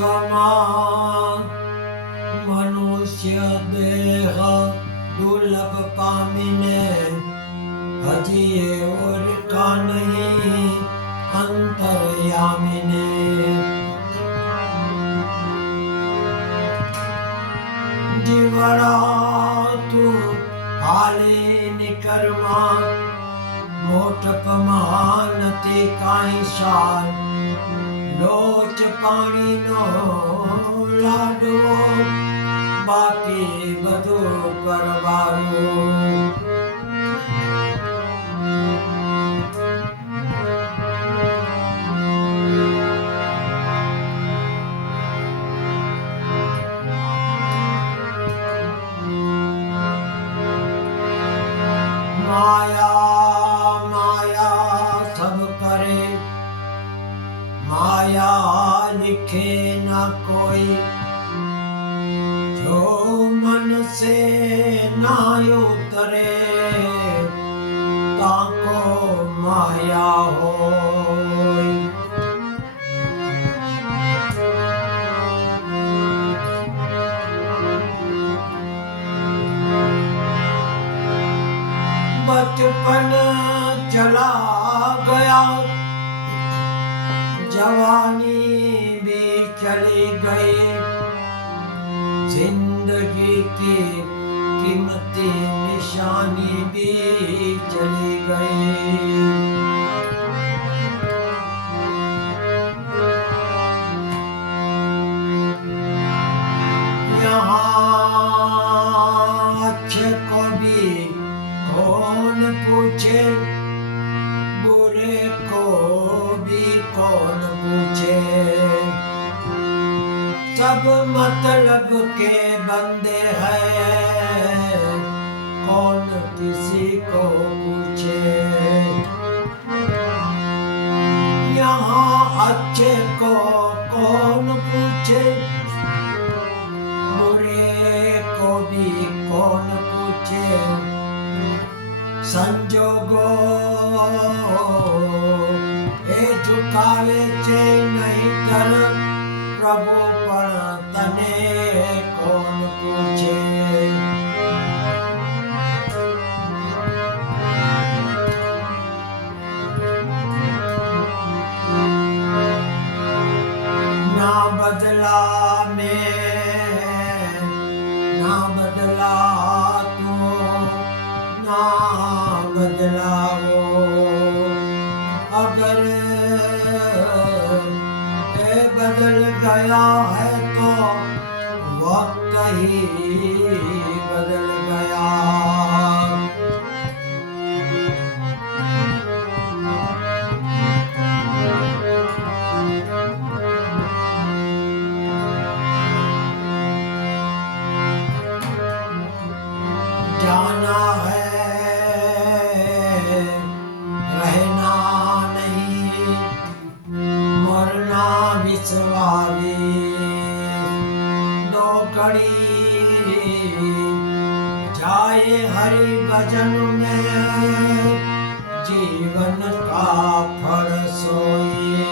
વિશ્વમાં મનુષ્ય દેહ દુર્લભ પામીને હજી એ ઓળખા નહીં અંતરયામીને. જીવડા તું હાલી નિકરમાં મોટપમાં નથી કાંઈ સાર. લોચ પાણીનો લાડવો બાકી બધું પરવારું. माया माया सब करे माया लिखे ना कोई. जो मन से ना उतरे ताको माया होय. बचपन चला गया जवानी भी चली गई. जिंदगी की कीमती निशानी भी चली गई. यहाँ अच्छे को भी कौन पूछे बुरे को भी कौन पूछे. सब मतलब के बंदे हैं कौन किसी को पूछे. यहाँ अच्छे को कौन पूछे बुरे को भी कौन पूछे. संजोगो એ ઝુકાવે છે નહીંતર પ્રભુ પણ તને કોણ પૂછે. ના બદલા મેં ના બદલા તું ના बदलावो. अगर ये बदल गया है तो वक्त ही बदल गया. जाना है रहना नहीं मरना विश्वावी. दो घड़ी जाए हरि भजन में जीवन का फल सोई.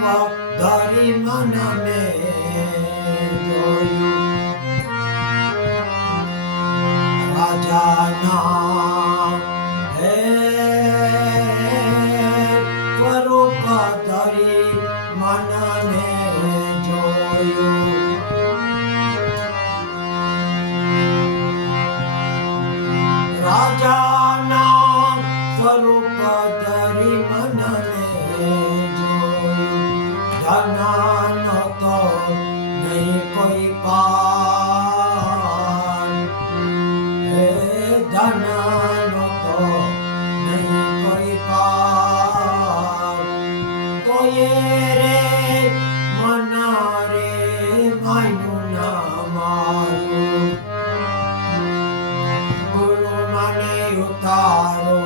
ધરી મન મે જોયું રાજાના હે સ્વરૂપ ધરી મન મે જોયું રાજાના સ્વરૂપ ધરી મન મે ધનનો તો નહીં કોઈ પાર હે ધનનો તો નહીં કોઈ પાર કોઈએ રે મન રે માયનું ના મારું ગુરુ મને ઉતારો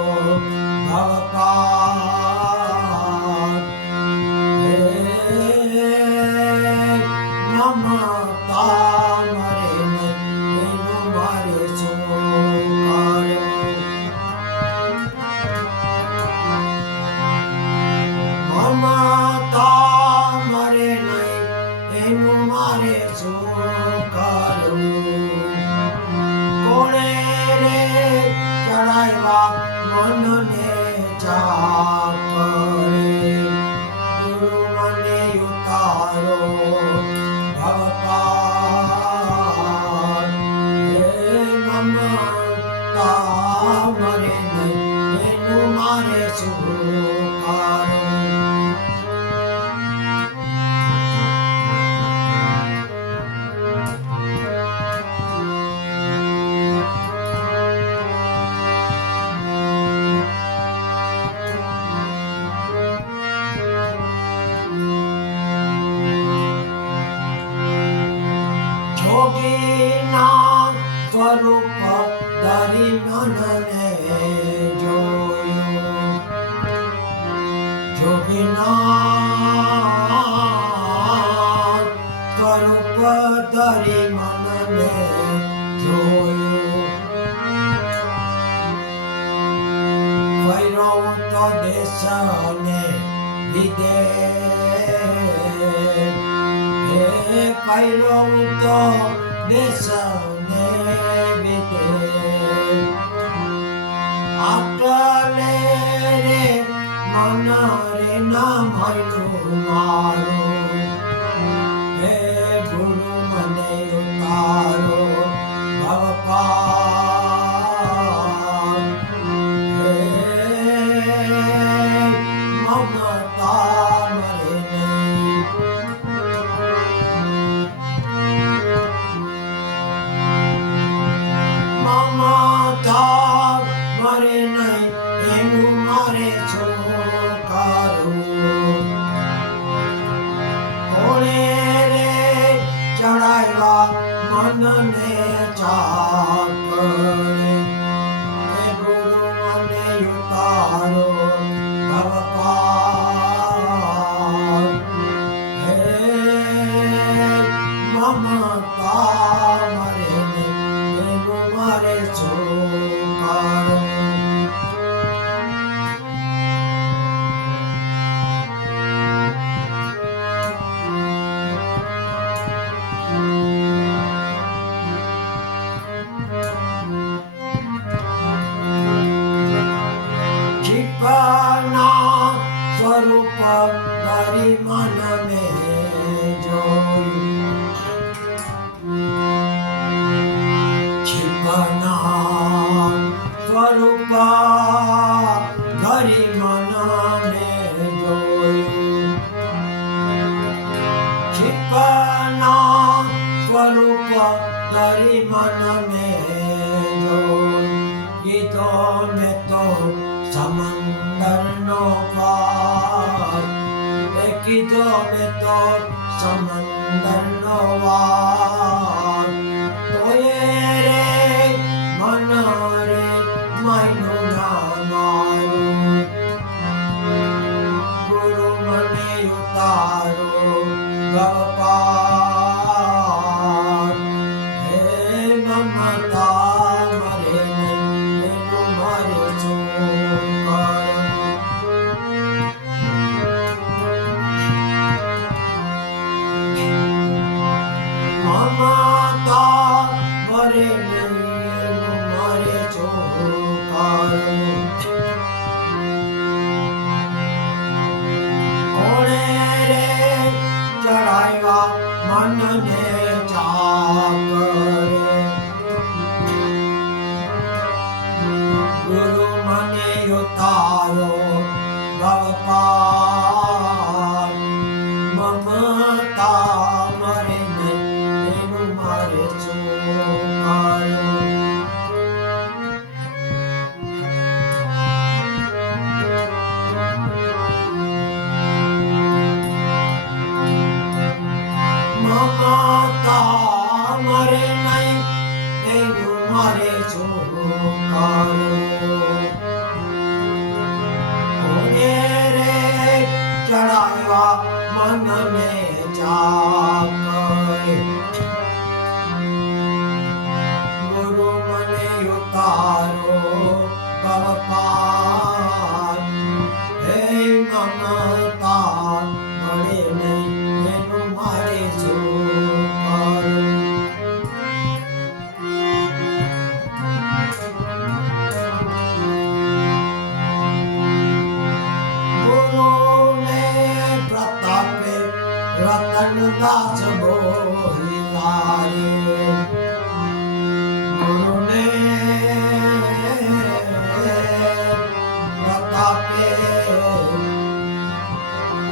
ભવપાર મમતા મરે એનું મારે શું મમતા મરે નહીં એનું મારે શું કરવું કોણે રે ચડાવ્યા મનને ચાર કરે ગુરુ મને ઉતારો ભવપાર હે મમતા મરે નહીં એનું મારે શું કરવું જોગીના સ્વરૂપ ધરી મનને જોયું જોગીના સ્વરૂપ ધરી મનને જોયું વૈરવ તો દેશને વિદેશ પૈરવ તો દેશને વિદેશ આટલે રે મન રે ના મળ્યું મારું હે ગુરુ મને ઉતારો ભવપાર હે મમતા મરે નહીં મમતા મરે નહીં એનું મારે શું કરવું કોણે રે ચડાવ્યા મનને ચાર કરે હે ગુરુ મને ઉતારો ભવપાર હે મમતા મરે નહીં એનું મારે શું કરવું જીવના સ્વરૂપ ધરી મન મે જોયું જીવના સ્વરૂપ ધરી મન મે જોયું જીવના સ્વરૂપ ધરી મન મે જોયું કીધો મેં તો સમંદરનો પાર કીધો મેં તો સમંદરનો વાર તોય રે મન રે માયનું ના મારું ગુરુ મને ઉતારો ભવપાર હે મમતા મરે નહીં એનું મારે શું કરવું મમતા મરે નહીં મારે ચોકારું કોણે રે ચડાવ્યા મનને ચાકરે ગુરુ મને ઉતારો ભવપાર મમતા મરે નહીં એનું મારે ચોકારું મમતા મરે નહીં એનું મારે ચોકારું કોને રે ચડાવ્યા મનને ચાકરે ગુરુ મને ઉતારો ભવપાર હે મમતા મળે નહીં એનું મારે ચોકારું ગુરુને પ્રતાપે રતનદાસ બોલ્યા રે ગુરુને પ્રતાપે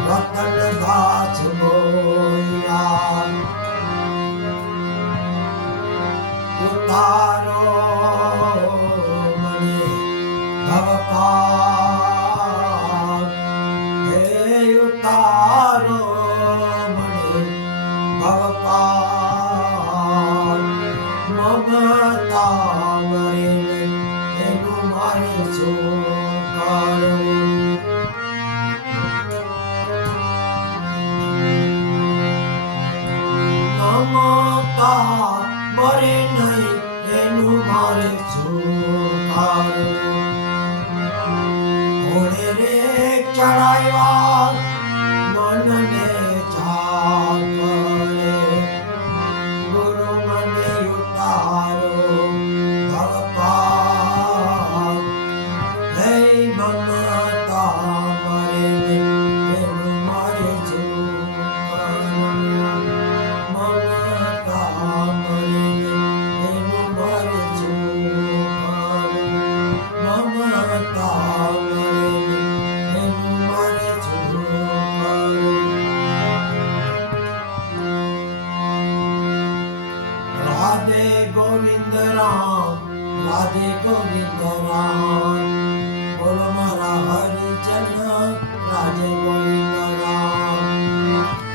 રતનદાસ બોલ્યા ઉતારો મને ભવપાર હે ઉતારો મને ભવપાર મમતા મરે નહીં એનું મારે ચોકારું મમતા મરે નહીં એનું મારે ચોકારું કોણે રે ચડાવ્યા મનને ચાકરે ગુરુ મને ઉતારો ભવપાર હે મમતા મરે નહીં એનું મારે ચોકારું મમતા મરે નહીં એનું મારે ચોકારું મમતા મરે નહીં એનું મારે ચોકારું રાધે ગોવિંદ રામ રાધે ગોવિંદ રામ બોલો મારા હરિચંદ્ર રાધે ગોવિંદ રામ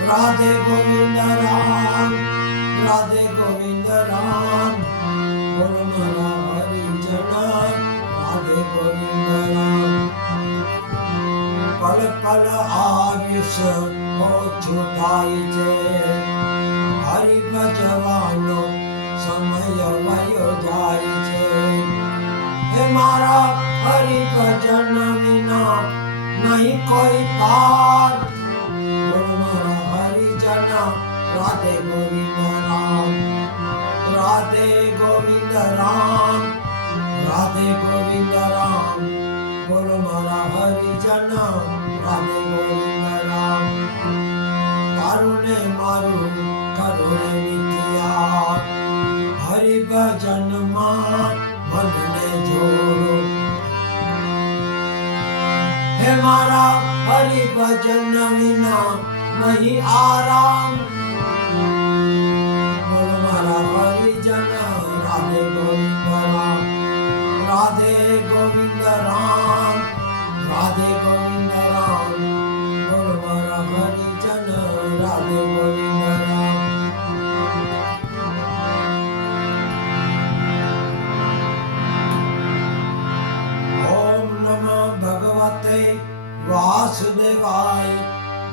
રાધે ગોવિંદ રામ રાધે ગોવિંદ રામ બોલો મારા હરિચંદ્ર રાધે ગોવિંદ રામ પલ પલ આયુષ્ય ઓછું થાય છે હરિ ભજવાનો સમય વયો જાય છે હે મારા હરિ ભજન વિના નહીં કોઈ પાર બોલ મારા હરિજન રાધે ગોવિંદ રામ રાધે ગોવિંદ રામ રાધે ગોવિંદ રામ બોલ મારા હરિજન રાધે ગોવિંદ રામ તારું ને મારું કરો રે મિત્યા હરિ ભજનમાં મનને જોડો હે મારા હરિ ભજન વિના નહીં આરામ બોલ મારા હરિજન રાધે ગોવિંદ રામ રાધે ગોવિંદ રામ રાધે ગોવિંદ રામ બોલ મારા હરિજન રાધે ગોવિંદ રામ ઓમ નમઃ ભગવતે વાસુદેવાય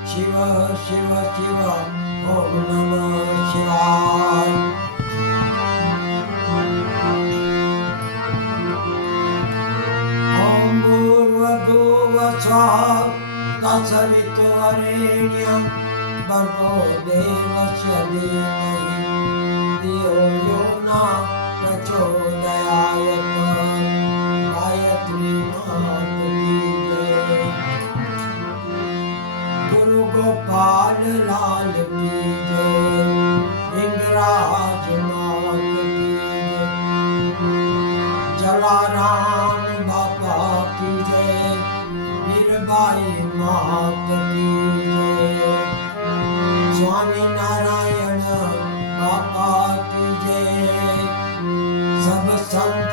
શિવ શિવ શિવ ઓમ નમઃ શિવાય ઓમ ભૂર્ભુવઃ તત્સવિતુર્વરેण्यं भर्गो देवस्य धीमहि शांति